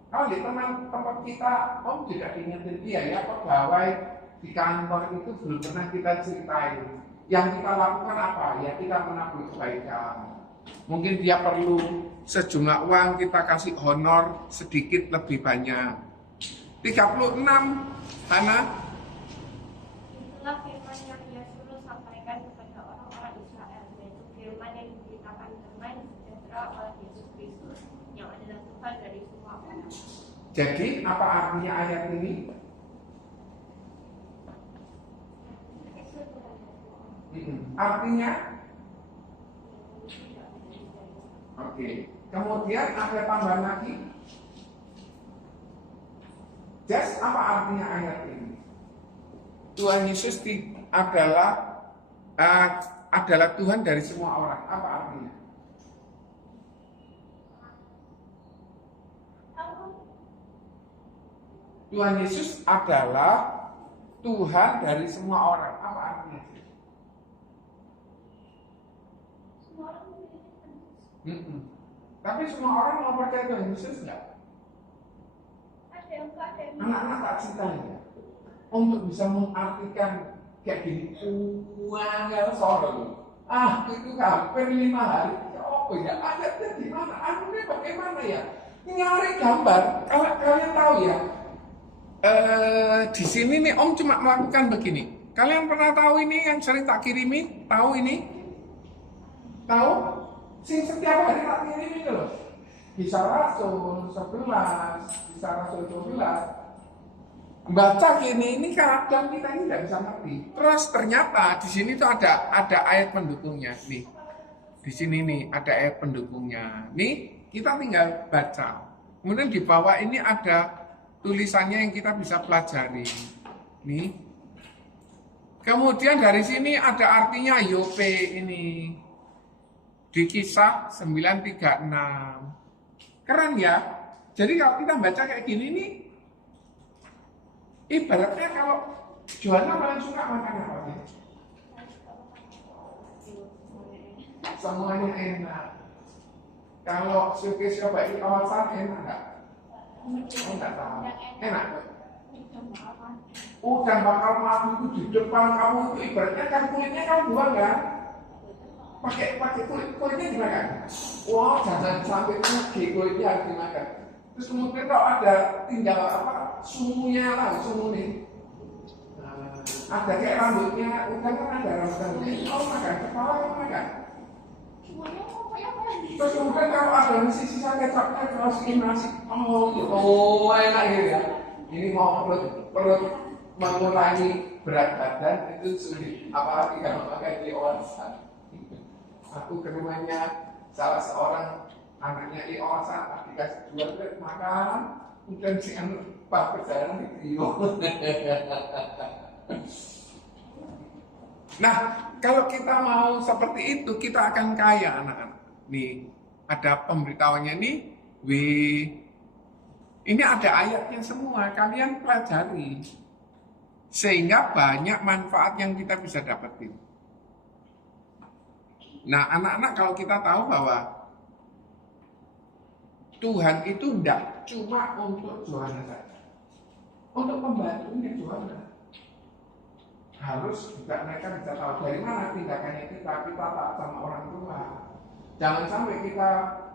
Kalau di tempat kita, Om juga ingetin dia ya, pegawai di kantor itu belum pernah kita ceritain. Yang kita lakukan apa? Ya kita menabur kebaikan. Mungkin dia perlu sejumlah uang, kita kasih honor sedikit lebih banyak. 36, Hana. Itulah firman yang ia suruh sampaikan kepada orang-orang Israel, yaitu firman yang diberitakan damai sejahtera oleh Yesus Kristus, yang adalah Tuhan dari semua orang. Jadi apa artinya ayat ini? Artinya, oke. Kemudian ada tambahan lagi. Just apa artinya ayat ini? Tuhan Yesus adalah Tuhan dari semua orang. Apa artinya? Tuhan Yesus adalah Tuhan dari semua orang. Apa artinya? Tapi semua orang mau percaya Tuhan Yesus enggak? Anak-anak tak ceritain ya. Untuk bisa mengartikan kayak gini, uangnya sore. Itu hampir 5 hari. Oh ya, ayatnya di mana? Ini bagaimana ya? Nyari gambar. Kalau kalian tahu ya, di sini nih Om cuma melakukan begini. Kalian pernah tahu ini yang sering tak kirimi? Tahu ini? Tahu? Setiap hari tak kirimi itu loh. Kisah Rasul 11, Kisah Rasul 12. Baca gini, ini kadang kita ini tidak bisa ngerti. Terus ternyata di sini tuh ada ayat pendukungnya nih. Di sini nih ada ayat pendukungnya. Nih kita tinggal baca. Kemudian di bawah ini ada tulisannya yang kita bisa pelajari. Nih. Kemudian dari sini ada artinya Yope ini. Di Kisah 936. Keren ya. Jadi kalau kita baca kayak gini nih, ibaratnya kalau Joanna paling suka makan apa sih? Semuanya enak. Kalau suka coba di kawasan enak nggak? Enggak tahu. Enak. Udang bakal madu itu di depan kamu itu ibaratnya kan kulitnya kamu buang kan? Pakai kulitnya dimakan. Wah, jangan sampai rugi kulitnya harus dimakan. Terus kemudian kalau ada tinggal sumunya lah, sumu nih. Ada kayak rambutnya, udang kan ada rambutnya. Oh makan, kepala kan makan. Terus kemudian kalau ada sisa kecapnya, kalau nasi, enak gitu ya. Ini mau perut mengurangi berat badan itu sulit. Apalagi kalau pakai diolah. Aku ke rumahnya salah seorang anaknya diolah, dikasih jual makan, kemudian si Pak perjalanan di Rio. Nah, kalau kita mau seperti itu, kita akan kaya anak-anak. Nih, ada pemberitahuannya nih. Ini ada ayatnya semua, kalian pelajari. Sehingga banyak manfaat yang kita bisa dapetin. Nah, anak-anak kalau kita tahu bahwa Tuhan itu tidak cuma untuk Johanna saja. Untuk pembantunya Johanna. Harus juga mereka bisa tahu dari mana tindakannya kita taat sama orang tua. Jangan sampai kita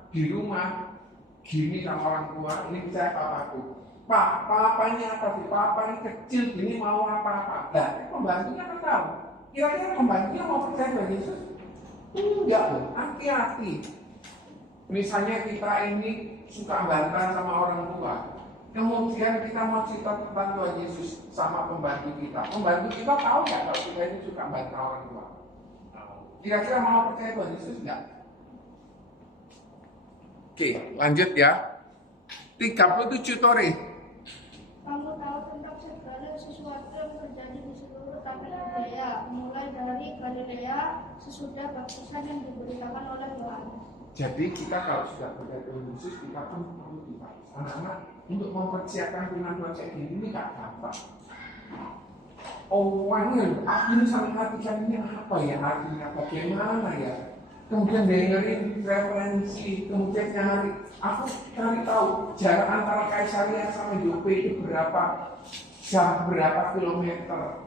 di rumah gini sama orang tua, ini saya papaku. Pak, papanya apa sih? Papa ini kecil gini mau apa-apa. Nah, pembantunya kan tahu. Kira-kira pembantunya mau percaya pada Yesus? Enggak loh, hati-hati. Misalnya kita ini suka bantah sama orang tua, kemudian kita mau cerita tentang Tuhan Yesus sama pembantu kita. Pembantu kita tahu nggak kalau kita ini suka bantah orang tua? Kira-kira mau percaya Tuhan Yesus nggak? Oke, lanjut ya. 37 Tore. Kamu tahu tentang segala sesuatu yang terjadi di seluruh tanah Yudea, mulai dari Galilea sesudah baptisan yang diberitakan oleh Yohanes. Jadi kita kalau sudah percaya Tuhan Yesus, kita pun perlu dibaptis. Anak-anak untuk mempersiapkan firman Tuhan kayak gini ini nggak gampang. Oh, wangil, aku sampai perhatikan ini apa ya, artinya bagaimana ya. Kemudian dengerin referensi, kemudian nyari. Aku cari tahu jarak antara Kaisaria sampai Yope itu berapa jam, berapa kilometer.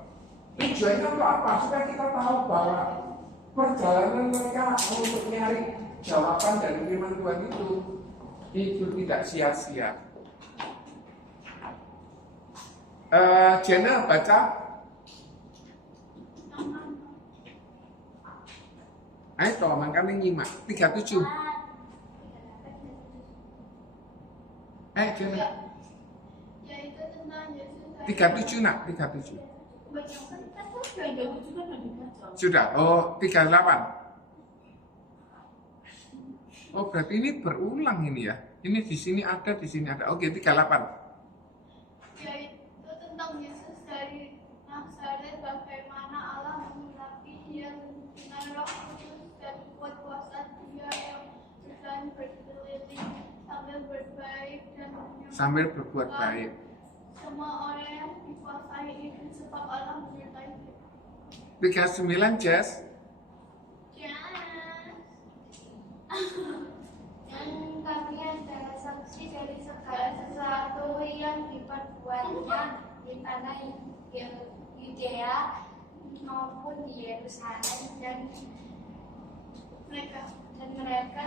Tujuannya untuk apa? Supaya kita tahu bahwa perjalanan mereka untuk nyari jawaban dari firman Tuhan itu tidak sia-sia. Jenna baca. Ayo toh, makanya nyimak 37. Jenna. Yaitu tentang Yesus. 37 nak, 37. Sudah. Sudah. Oh, 38. Oh, berarti ini berulang ini ya. Ini di sini ada, di sini ada. Oke, 38. Yaitu tentang Yesus dari Nazaret, bagaimana Allah mengurapi dia dengan Roh Kudus dan kuat kuasa Dia yang berjalan berkeliling sambil berbuat baik. Semua orang yang dikuasai itu sebab Allah menyertai dia. 39 Jess. Dan kami adalah saksi dari segala sesuatu yang diperbuatnya di tanah Yudea maupun di Yerusalem, dan mereka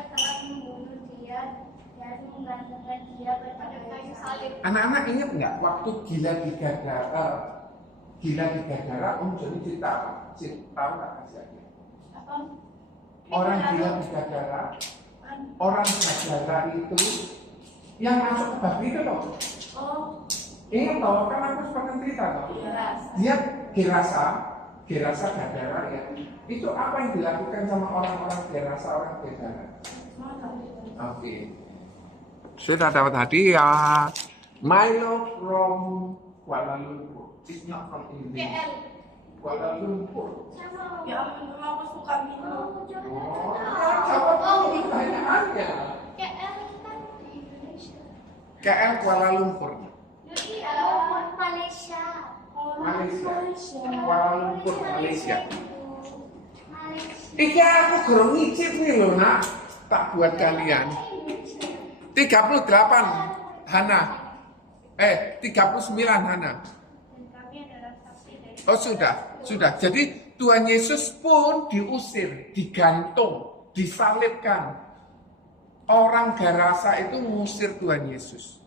telah membunuh dia dan menggantungkan dia pada kayu salib. Anak-anak ingat nggak waktu gila di Gadara, jadi cerita apa? Tahu nggak kasih aja? Orang gila di Gadara, orang Gadara itu yang masuk ke babi itu loh. Ingat toh, kan aku pernah cerita toh. Dia Gerasa Gadara ya. Itu apa yang dilakukan sama orang-orang Gerasa, orang Gadara? Oke. Sudah dapat hadiah. Milo from Kuala Lumpur. It's not from India. Kuala Lumpur. Ya, aku suka minum. Jawab pertanyaannya. KL kan di Indonesia. KL Kuala Lumpur. Malaysia. Kuala Lumpur, Malaysia. Iki aku kurang ngicip nih loh nak. Tak buat kalian. 38 Hana. 39 Hana. Oh sudah. Jadi Tuhan Yesus pun diusir, digantung, disalibkan. Orang Gerasa itu mengusir Tuhan Yesus.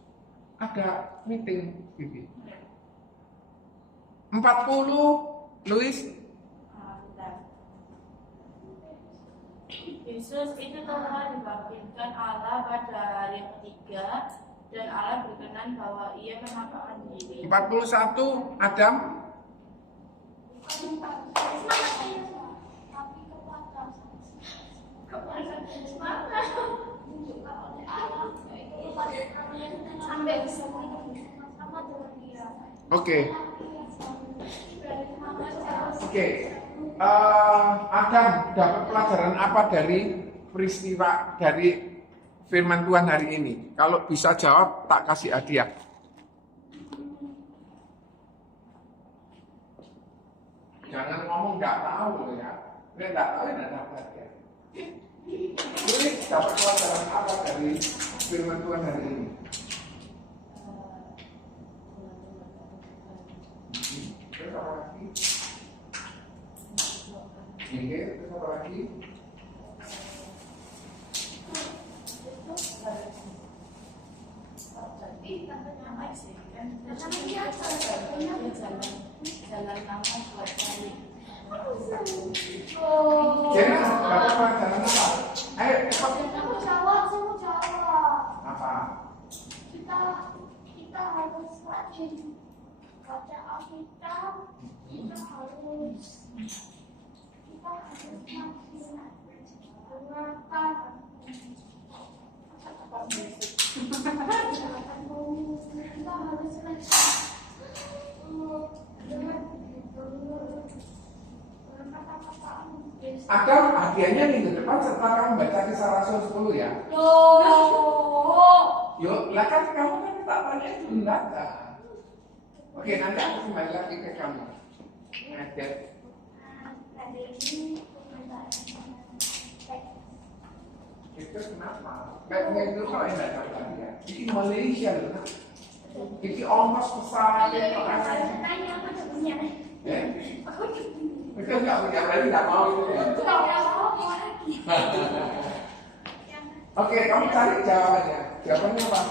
Ada meeting, Bibi. 40, Louis. Yesus itu telah dibangkitkan Allah pada hari yang ketiga, dan Allah berkenan bahwa Ia menampakkan diri. 41, Adam. Oke. Adam dapat pelajaran apa dari peristiwa dari firman Tuhan hari ini? Kalau bisa jawab, tak kasih hadiah. Jangan ngomong nggak tahu ya. Nggak tahu ya nggak dapat ya. Ini dapat pelajaran apa dari firman Tuhan hari ini? Terus apa lagi? Terus apa lagi? Jalan nama buat cari. Jadi dapat kita harus rajin baca Alkitab, kita harus rajin mendengarkan kita harus Agar hadiahnya minggu depan setelah kamu baca Kisah Rasul 10 ya. Yuk, lah kan kamu kan tak tanya itu belum baca. Oke, nanti aku kembali lagi ke kamu. Ada. Itu kenapa? Kayaknya itu kalau yang tidak tahu tadi ya. Di Malaysia loh. Ini ongkos pesawat itu kan. Mereka nggak punya berarti nggak mau itu ya. Oke, kamu cari jawabannya. Jawabannya apa?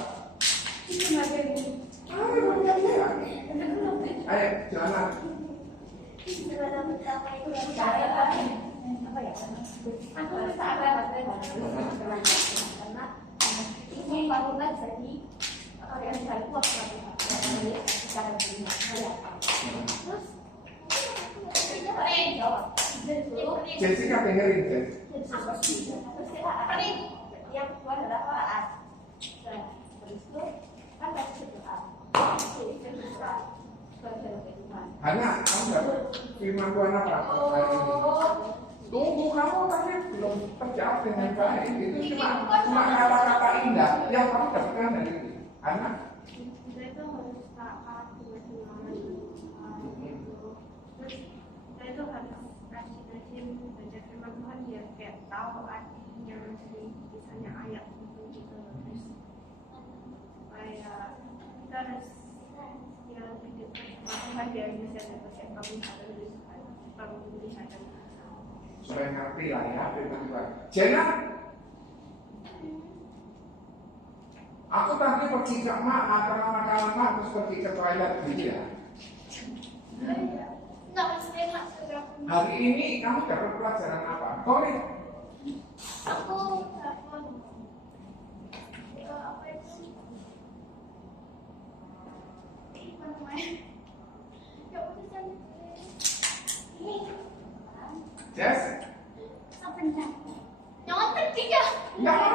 Ayo, jalan. Aku bersahabat karena ini bangunan jadi organisasi waktu secara terus Jessica dengerin Jess. Yang kedua adalah Quran. Terus itu kan baca doa. Hana, kamu dapat firman Tuhan apa hari ini? Tunggu, kamu tadi belum terjawab dengan baik. Itu cuma kata-kata indah yang kamu dapatkan dari ini. Hana? Kita itu harus taat dengan firman terus kita itu harus rajin-rajin baca firman Tuhan biar kayak tahu artinya dari misalnya ayat itu gitu. Terus supaya kita harus ya hidup Tuhan biar bisa dapat yang kami harus lihat dan Supaya ngerti lah ya firman Tuhan. Jena, aku tadi pergi ke mak, lama-lama terus pergi ke toilet gitu ya. Hari ini kamu dapat pelajaran apa? Kori? Aku dapat apa itu? Apa namanya? Ya udah ini. Jess? Apa nih? Nyontek dia. Enggak mau,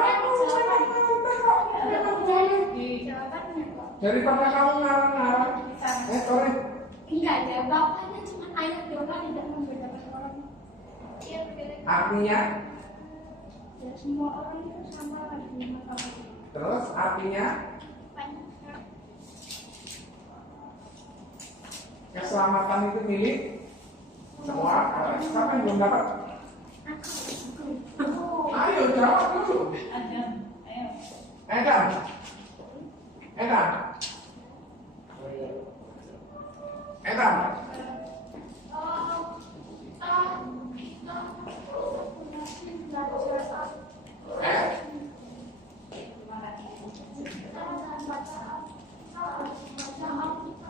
Jawabannya. daripada kamu ngarang-ngarang. Kori? Enggak, jawabannya cuma ayat doang tidak membedakan orang. Iya, Artinya? ya semua orang itu sama di mata Allah. Terus artinya? Keselamatan itu milik semua orang. Siapa yang belum dapat? Ayo jawab dulu. Edan.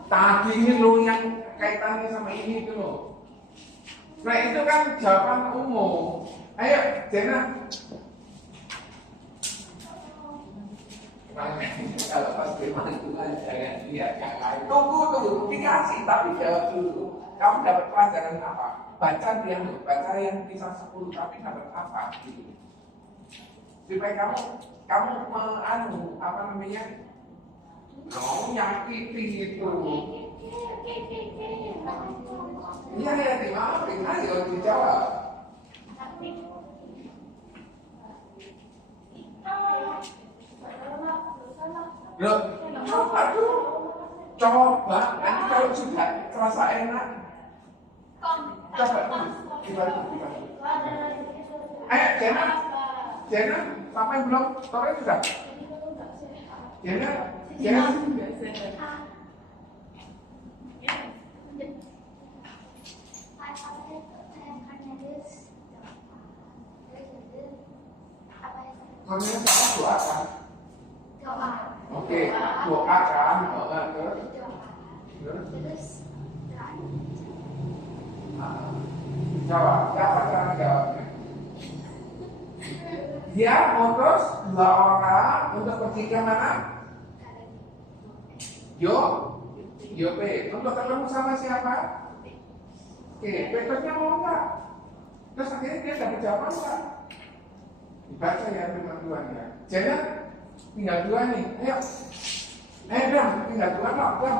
Tadi ini lo yang kaitannya sama ini itu lo. Nah itu kan jawaban umum. Ayo, Jena. Kalau pas firman Tuhan jangan lihat yang lain. Tunggu, dikasih tapi jawab dulu. Kamu dapat pelajaran apa? Baca yang kisah 10 tapi dapat apa? Gitu. Supaya kamu apa namanya? Kamu nyakiti itu. Iya dimaafin, ayo dijawab. Loh, coba dulu. Coba, nanti kalau sudah terasa enak. Coba dulu, gimana? Ayo, Jena, sampai belum? Sore sudah? Jena. Namanya salah doa kan? Oke, doa kan? Terus? Jawab, siapa cara jawabnya? Dia mutus 2 orang untuk pergi ke mana? Yo P. Untuk ketemu sama siapa? Oke, Petrusnya mau nggak? Terus akhirnya dia dapat jawaban nggak? Dibaca ya firman Tuhan ya. Jangan tinggal 2 nih. Ayo. Bram, tinggal 2 kok, Bram.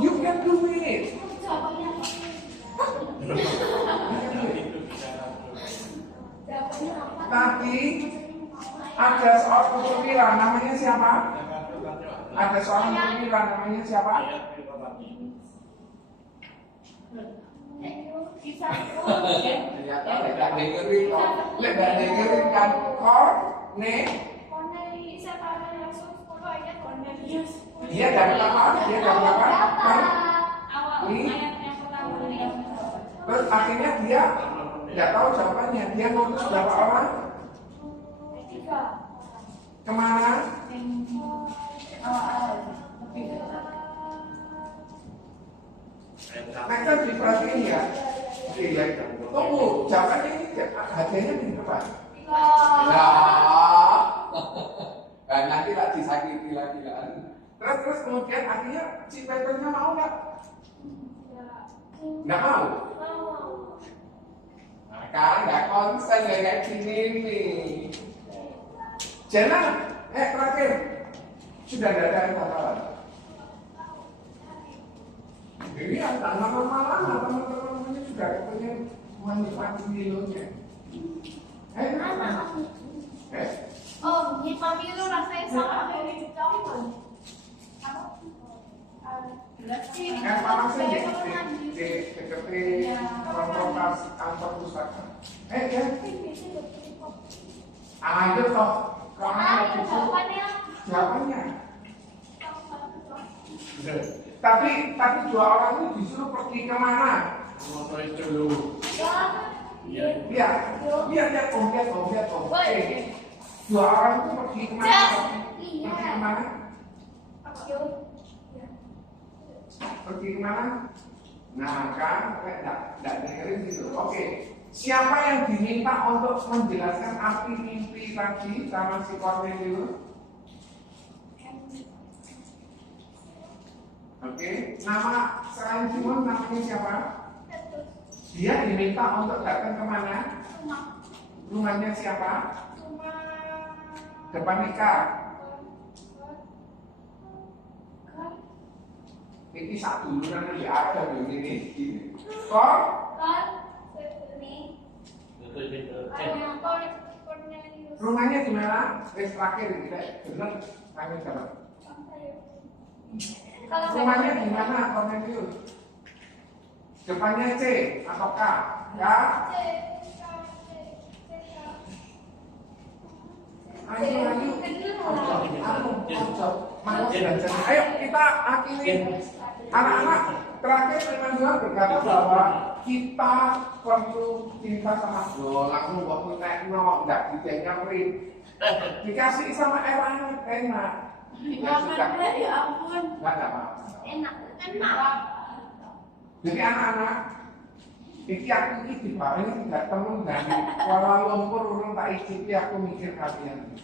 You can do it. Tadi ada seorang perwira, namanya siapa? Ada seorang perwira, namanya siapa? Tidak dengerin kok. Tidak dengerin kan? Dia dari apa? Dia dari apa? Terus akhirnya dia tidak tahu jawabannya. Dia ngutus berapa orang? Kemana? Akan diperhatiin ya. Tunggu, jawabannya ini hadiahnya di depan. Nah, nanti lah disakiti lagi kan. Terus kemudian akhirnya si Petrusnya mau nggak? Nggak mau. Nah, kan nggak konsen kayak gini nih. Jangan, terakhir sudah ada yang tahu. Ini ada nama-nama teman-teman sudah punya menikmati milonya. Oh, di pemilu rasanya sama dari tahun. Panasnya di deketin provokasi kantor pustaka. Ya. Ayo toh, kamu jawabannya. Tapi 2 orang itu disuruh pergi kemana? Iya, lihat om. Oke. 2 orang itu pergi kemana? Pergi kemana? Nah kan, tidak dengerin gitu. Oke. Siapa yang diminta untuk menjelaskan arti mimpi tadi sama si Cornelius? Oke, nama selain Simon namanya siapa? Dia diminta untuk datang kemana? Rumahnya siapa? Depan nikah. Ini satu nanti ada begini. Kok? Rumahnya di mana? Terakhir kita benar kami dapat. Rumahnya di mana, Cornelius? Depannya C atau K? Ya? Ayo kita akhiri. Anak-anak, terakhir firman Tuhan berkata bahwa kita perlu cinta sama Allah. Langsung waktu naik nggak didengarin. Dikasih sama air hangat enak. Ya ampun. Nggak ada apa-apa. Enak kan? Jadi anak-anak, iki aku iki diparingi tidak temen dari Kuala Lumpur urung tak icipi aku mikir kalian.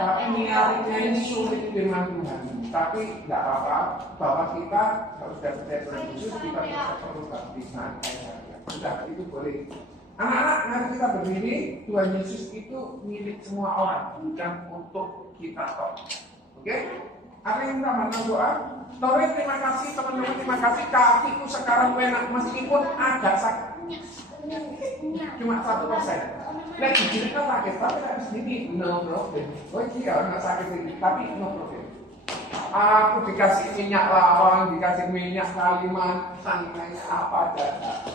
Tapi niatnya ini sulit dengan Tuhan. Tapi tidak apa-apa, bahwa kita harus dapat Tuhan Yesus, kita bisa perlu baptisan. Sudah, itu boleh. Anak-anak, nanti kita berdiri, Tuhan Yesus itu milik semua orang, bukan untuk kita kok. Oke? Apa yang kita mau doa? Tore, terima kasih teman-teman, terima kasih. Kakiku sekarang enak meskipun agak sakit. Cuma 1%. Nah, kita sakit, tapi harus ini no problem. Oh iya, nggak sakit ini, tapi no problem. Aku dikasih minyak lawang, dikasih minyak Kalimantan, kayak apa aja,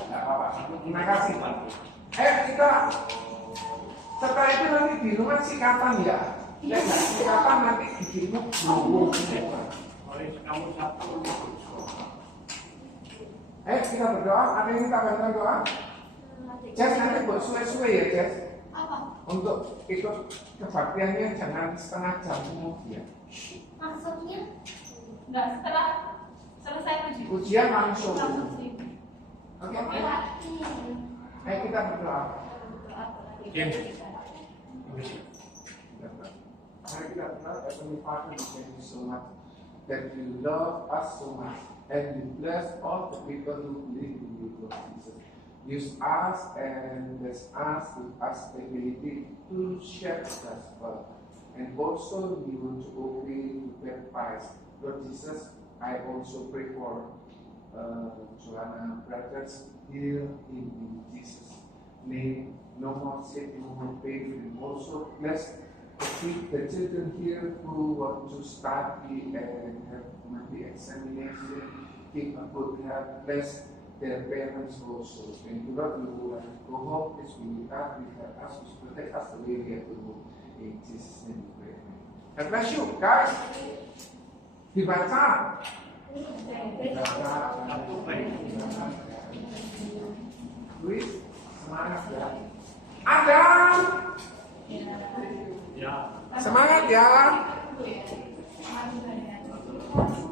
nggak apa-apa. Terima kasih. Kita setelah itu nanti di rumah sikatan ya. Sikatan nanti bikinnya belum. Kita berdoa. Ada yang kita bantu doa? Jess nanti buat suwe-suwe ya Jess. Apa? Untuk ikut kebaktiannya jangan setengah jam kemudian. Maksudnya? Enggak, setelah selesai Ujian langsung. Oke. Ini. Kita berdoa. Mari kita berdoa. Heavenly Father, we thank you so much that you love us so much and you bless all the people who believe in you, Lord Jesus. Use us and bless us with us the ability to share the gospel. And also we want to obey to baptize. Lord Jesus, I also pray for Joanna brothers here in Jesus' name. No more sick, no more pain, and also bless the children here who want to study and have monthly examination. Keep a good health. Bless their parents also. And do not go home this week. God will help us to protect us the way we have to go. In Jesus' name we pray. God bless you, guys. Dibaca. Luis, semangat ya. Adam. Ya. Semangat ya. Semangat ya.